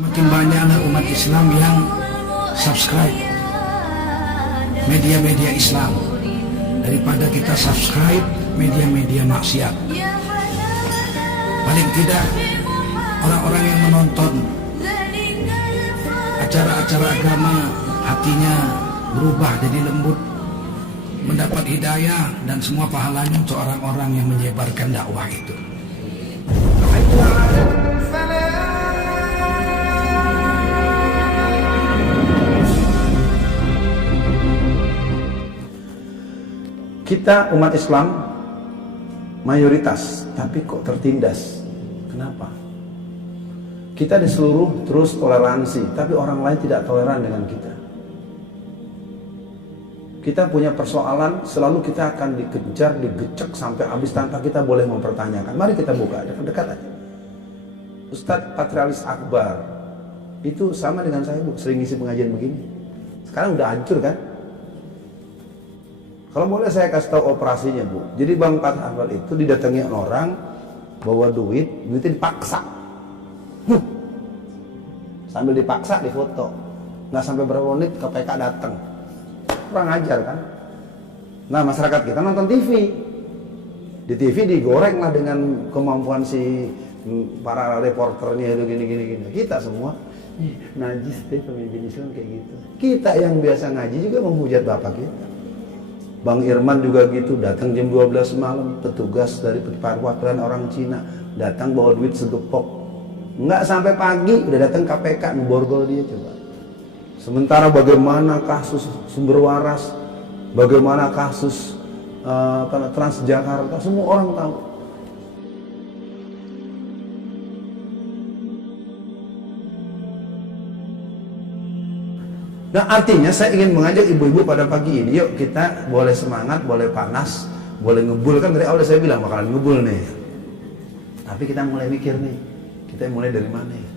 Semakin banyak umat Islam yang subscribe media-media Islam daripada kita subscribe media-media maksiat. Paling tidak orang-orang yang menonton acara-acara agama hatinya berubah jadi lembut, mendapat hidayah dan semua pahalanya untuk orang-orang yang menyebarkan dakwah itu. Kita umat Islam mayoritas, tapi kok tertindas. Kenapa? Kita di seluruh terus toleransi, tapi orang lain tidak toleran dengan kita. Kita punya persoalan, selalu kita akan dikejar, digecek sampai habis tanpa kita boleh mempertanyakan. Mari kita buka, dekat-dekat aja. Ustadz Patrialis Akbar itu sama dengan saya, Bu, sering ngisi pengajian begini. Sekarang udah hancur kan? Kalau boleh saya kasih tahu operasinya, Bu. Jadi Bang Pat Akbar itu didatangi orang, bawa duitnya dipaksa. Sambil dipaksa difoto. Nggak sampai berapa menit KPK datang. Kurang ajar kan? Nah, masyarakat kita nonton TV. Di TV digoreng lah dengan kemampuan si para reporternya itu gini. Kita semua najis deh pemimpin Islam kayak gitu. Kita yang biasa ngaji juga menghujat bapak kita. Bang Irman juga gitu, datang jam 12 malam, petugas dari perwakilan orang Cina datang bawa duit segepok. Nggak sampai pagi udah datang KPK memborgol dia, coba. Sementara bagaimana kasus sumber waras, bagaimana kasus Transjakarta, semua orang tahu. Nah, artinya saya ingin mengajak ibu-ibu pada pagi ini, yuk kita boleh semangat, boleh panas, boleh ngebul. Kan dari awal saya bilang bakalan ngebul nih. Tapi kita mulai mikir nih, kita mulai dari mana ya?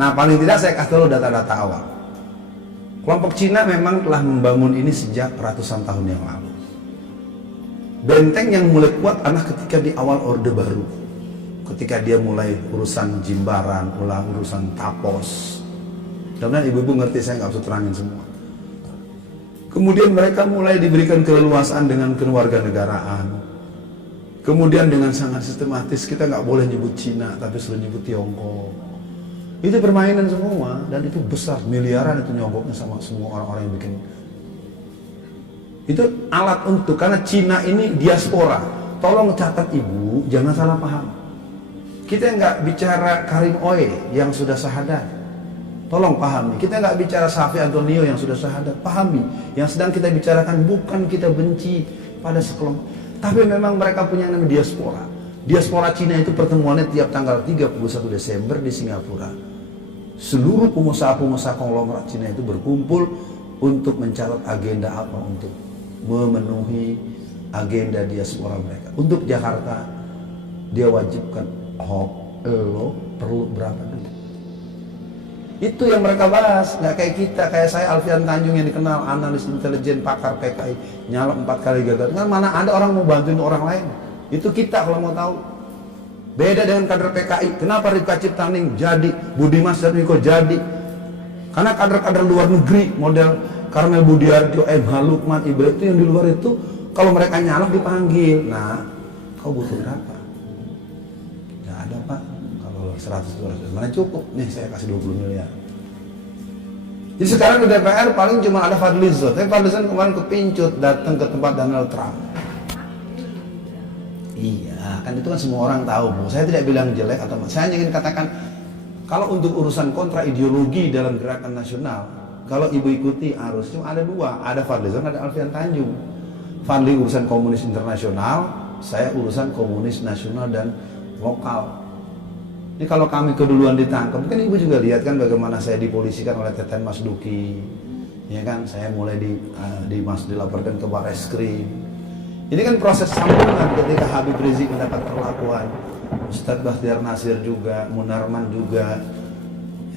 Nah, paling tidak saya kasih dulu data-data awal. Kelompok Cina memang telah membangun ini sejak ratusan tahun yang lalu. Benteng yang mulai kuat adalah ketika di awal Orde Baru. Ketika dia mulai urusan Jimbaran, urusan Tapos. Mudah-mudahan ibu-ibu ngerti, saya nggak usah terangin semua. Kemudian mereka mulai diberikan keleluasaan dengan kewarganegaraan. Kemudian dengan sangat sistematis, kita nggak boleh nyebut Cina, tapi suruh nyebut Tiongkok. Itu permainan semua, dan itu besar, miliaran itu nyogoknya sama semua orang-orang yang bikin. Itu alat untuk, karena Cina ini diaspora. Tolong catat ibu, jangan salah paham. Kita nggak bicara Karim Oe yang sudah syahadat. Tolong pahami, kita nggak bicara Safi Antonio yang sudah syahadat. Pahami, yang sedang kita bicarakan bukan kita benci pada sekelompok, tapi memang mereka punya nama diaspora. Diaspora Cina itu pertemuannya tiap tanggal 31 Desember di Singapura. Seluruh pengusaha-pengusaha konglomerat Cina itu berkumpul untuk mencatat agenda apa, untuk memenuhi agenda diaspora mereka. Untuk Jakarta, dia wajibkan lo perlu berapa duit. Itu yang mereka bahas, nggak kayak kita, kayak saya Alfian Tanjung yang dikenal analis intelijen, pakar PKI, nyalek 4 kali gagal. Kan mana ada orang mau bantuin orang lain? Itu kita kalau mau tahu. Beda dengan kader PKI. Kenapa Rifka Ciptaning jadi, Budiman Sujatmiko jadi? Karena kader-kader luar negeri, model Karmel Budiarjo, MH Lukman, Ibrahim itu yang di luar itu, kalau mereka nyalek dipanggil. Nah, kau butuh berapa? Nggak ada, Pak. 100-200, mana cukup? Nih saya kasih 20 miliar. Jadi sekarang di DPR paling cuma ada Fadlizon. Tapi Fadlizon kemarin kepincut datang ke tempat Donald Trump. Iya, kan itu kan semua orang tahu, Bu. Saya tidak bilang jelek atau saya hanya ingin katakan, kalau untuk urusan kontra ideologi dalam gerakan nasional, kalau ibu ikuti arus, cuma ada dua, ada Fadlizon, ada Alfian Tanjung. Fadli urusan komunis internasional, saya urusan komunis nasional dan lokal. Ini kalau kami keduluan ditangkap, kan ibu juga lihat kan bagaimana saya dipolisikan oleh Teten Mas Duki, ya kan? Saya mulai dilaporkan ke Barreskrim. Ini kan proses sambungan ketika Habib Rizik mendapat perlakuan, Ustadz Bahtiar Nasir juga, Munarman juga,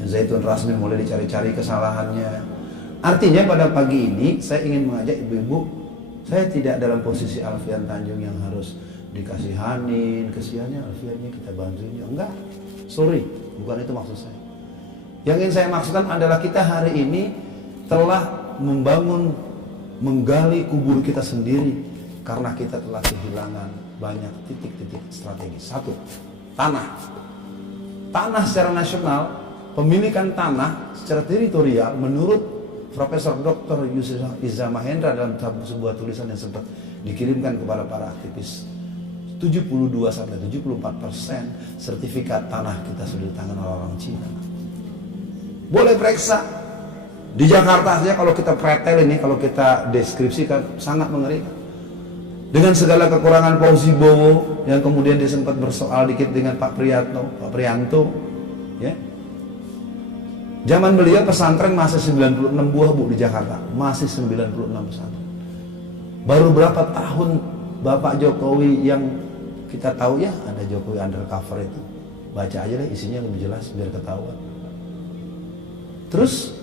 Zaitun Rasmi mulai dicari-cari kesalahannya. Artinya pada pagi ini saya ingin mengajak ibu-ibu, saya tidak dalam posisi Alfian Tanjung yang harus dikasihanin, kesiannya Alfiannya kita bantuin, enggak. Sorry, bukan itu maksud saya. Yang ingin saya maksudkan adalah kita hari ini telah menggali kubur kita sendiri karena kita telah kehilangan banyak titik-titik strategis. Satu, tanah. Tanah secara nasional, pemilikan tanah secara teritorial menurut Profesor Dr. Iza Mahendra dalam sebuah tulisan yang sempat dikirimkan kepada para aktivis, 72-74% sertifikat tanah kita sudah di tangan orang-orang Cina. Boleh periksa di Jakarta saja, kalau kita pretel ini, kalau kita deskripsikan, sangat mengerikan. Dengan segala kekurangan Fauzi Bowo yang kemudian dia sempat bersoal dikit dengan Pak Prianto, ya. Zaman beliau pesantren masih 96 buah Bu di Jakarta, masih 96 pesantren. Baru berapa tahun Bapak Jokowi yang kita tahu ya, ada Jokowi undercover itu. Baca aja deh isinya lebih jelas biar ketahuan. Terus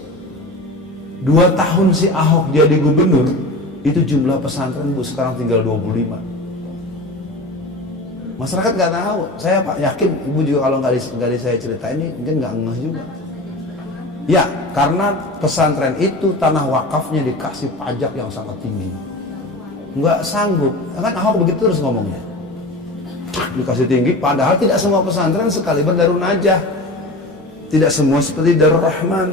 2 tahun si Ahok jadi gubernur, itu jumlah pesantren Bu sekarang tinggal 25. Masyarakat nggak tahu. Saya Pak yakin Ibu juga kalau nggak saya ceritain ini mungkin nggak ngeh juga. Ya, karena pesantren itu tanah wakafnya dikasih pajak yang sangat tinggi. Nggak sanggup, kan Ahok begitu terus ngomongnya. Dikasih tinggi, padahal tidak semua pesantren sekaliber Darun Najah. Tidak semua seperti Darul Rahman,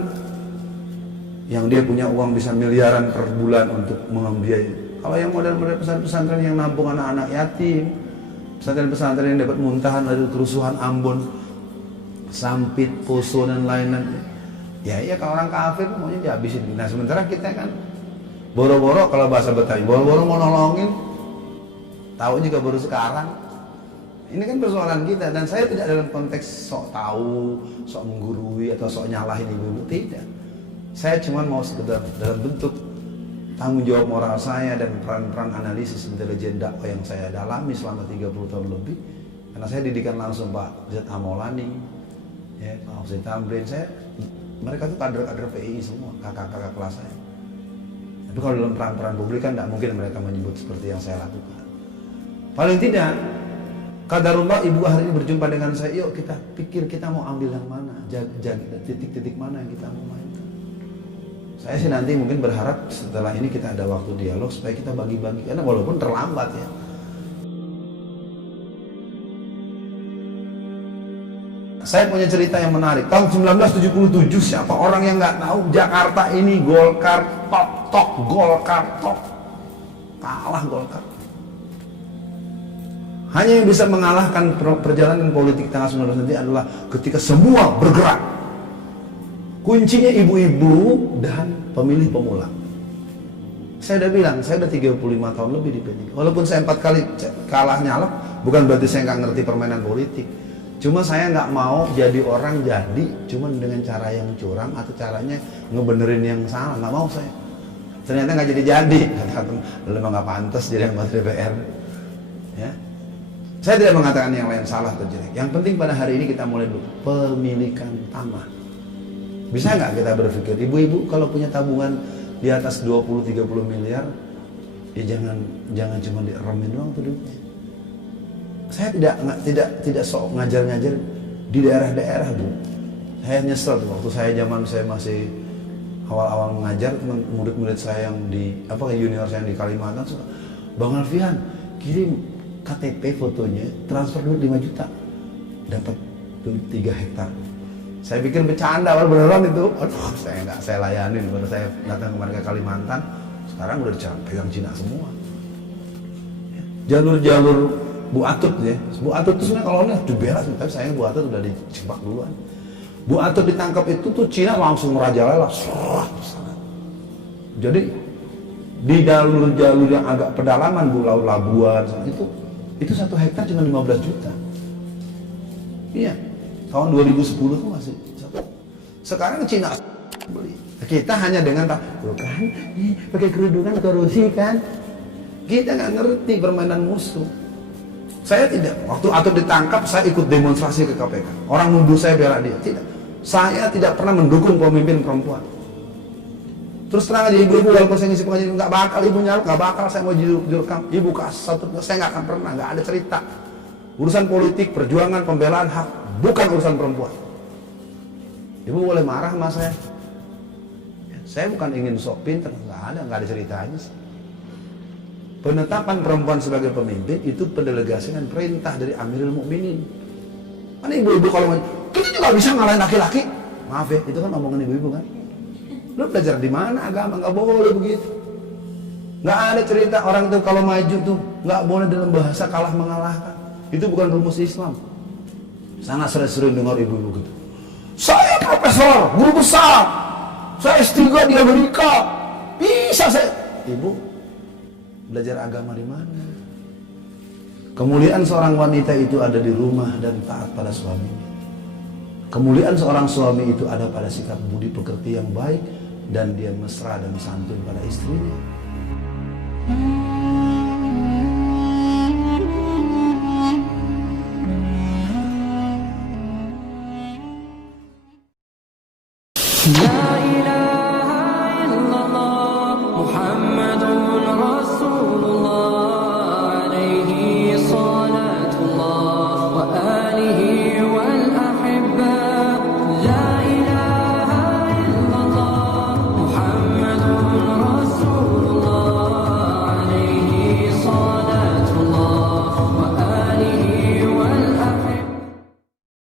yang dia punya uang bisa miliaran per bulan untuk membiayai. Kalau yang model-model pesantren yang nampung anak-anak yatim, pesantren-pesantren yang dapat muntahan dari kerusuhan Ambon, Sampit, Poso dan lain-lain. Ya iya, kalau orang kafir maunya dihabisin. Nah sementara kita kan boro-boro, kalau bahasa Betawi, boro-boro mau nolongin, tahu juga baru sekarang. Ini kan persoalan kita, dan saya tidak dalam konteks sok tahu, sok menggurui atau sok nyalahin ibu-ibu, tidak. Saya cuma mau sekedar dalam bentuk tanggung jawab moral saya dan peran-peran analisis intelijen dakwah yang saya dalami selama 30 tahun lebih. Karena saya didikan langsung Pak Z. Maulani, ya, Pak Hussein Tamrin, mereka itu kader-kader PII semua, kakak-kakak kelas saya. Tapi kalau dalam peran-peran publik kan tidak mungkin mereka menyebut seperti yang saya lakukan. Paling tidak, qadarullah ibu hari ini berjumpa dengan saya, yuk kita pikir kita mau ambil yang mana, titik-titik mana yang kita mau mainkan. Saya sih nanti mungkin berharap setelah ini kita ada waktu dialog supaya kita bagi-bagi, karena walaupun terlambat ya. Saya punya cerita yang menarik. Tahun 1977, siapa orang yang nggak tahu Jakarta ini Golkar tok, Golkar tok. Kalah Golkar. Hanya yang bisa mengalahkan perjalanan politik tanggal 19 nanti adalah ketika semua bergerak. Kuncinya ibu-ibu dan pemilih pemula. Saya udah bilang, saya udah 35 tahun lebih di P3. Walaupun saya 4 kali kalah nyalek, bukan berarti saya nggak ngerti permainan politik. Cuma saya nggak mau jadi orang cuman dengan cara yang curang atau caranya ngebenerin yang salah, nggak mau saya. Ternyata nggak jadi. Kata lu emang nggak pantas jadi anggota DPR. Ya, saya tidak mengatakan yang lain salah atau jelek. Yang penting pada hari ini kita mulai dulu pemilikan tanah. Bisa nggak kita berpikir, ibu-ibu kalau punya tabungan di atas 20-30 miliar, ya jangan cuma diremin doang tuh duitnya. Saya tidak sok ngajar-ngajar di daerah-daerah Bu. Saya nyesel tuh waktu saya masih awal-awal mengajar, murid-murid saya yang junior saya yang di Kalimantan, Bang Alfian kirim KTP fotonya, transfer duit 5 juta, dapat duit 3 hektar. Saya pikir bercanda, beneran itu. Aduh, saya layanin. Baru saya datang kemarin ke Kalimantan, sekarang udah pegang Cina semua. Jalur-jalur Bu Atut ya, Bu Atut itu sebenarnya kalau ini dibelas, tapi sayang Bu Atut udah dijebak duluan. Bu Atut ditangkap itu tuh Cina langsung merajalela. Jadi di jalur-jalur yang agak pedalaman Bu, Laut Labuan itu 1 hektar cuma 15 juta. Iya, tahun 2010 tuh masih satu. Sekarang Cina beli. Kita hanya dengan tuh kan, pakai kerudungan korupsi kan. Kita nggak ngerti permainan musuh. Saya tidak. Waktu Atut ditangkap, saya ikut demonstrasi ke KPK. Orang nuduh saya bela dia. Tidak. Saya tidak pernah mendukung pemimpin perempuan. Terus terang aja ibu-ibu, walaupun saya ngisi pengajian, nggak bakal ibu nyalek, nggak bakal saya mau jurkam. Ibu kasih satu, saya nggak akan pernah, nggak ada cerita. Urusan politik, perjuangan, pembelaan hak, bukan urusan perempuan. Ibu boleh marah sama saya. Saya bukan ingin sok pintar, nggak ada ceritanya sih. Penetapan perempuan sebagai pemimpin itu pendelegasian perintah dari Amirul Mukminin. Kan ibu-ibu kalau kita juga bisa ngalahin laki-laki. Maaf ya, itu kan omongan ibu-ibu kan. Lu belajar di mana agama? Nggak boleh begitu. Nggak ada cerita orang tuh kalau maju tuh nggak boleh dalam bahasa kalah mengalahkan. Itu bukan rumus Islam. Sangat sering dengar ibu-ibu gitu. Saya profesor, guru besar. Saya S3 di Amerika. Bisa saya. Ibu belajar agama di mana? Kemuliaan seorang wanita itu ada di rumah dan taat pada suaminya. Kemuliaan seorang suami itu ada pada sikap budi pekerti yang baik dan dia mesra dan santun pada istrinya. La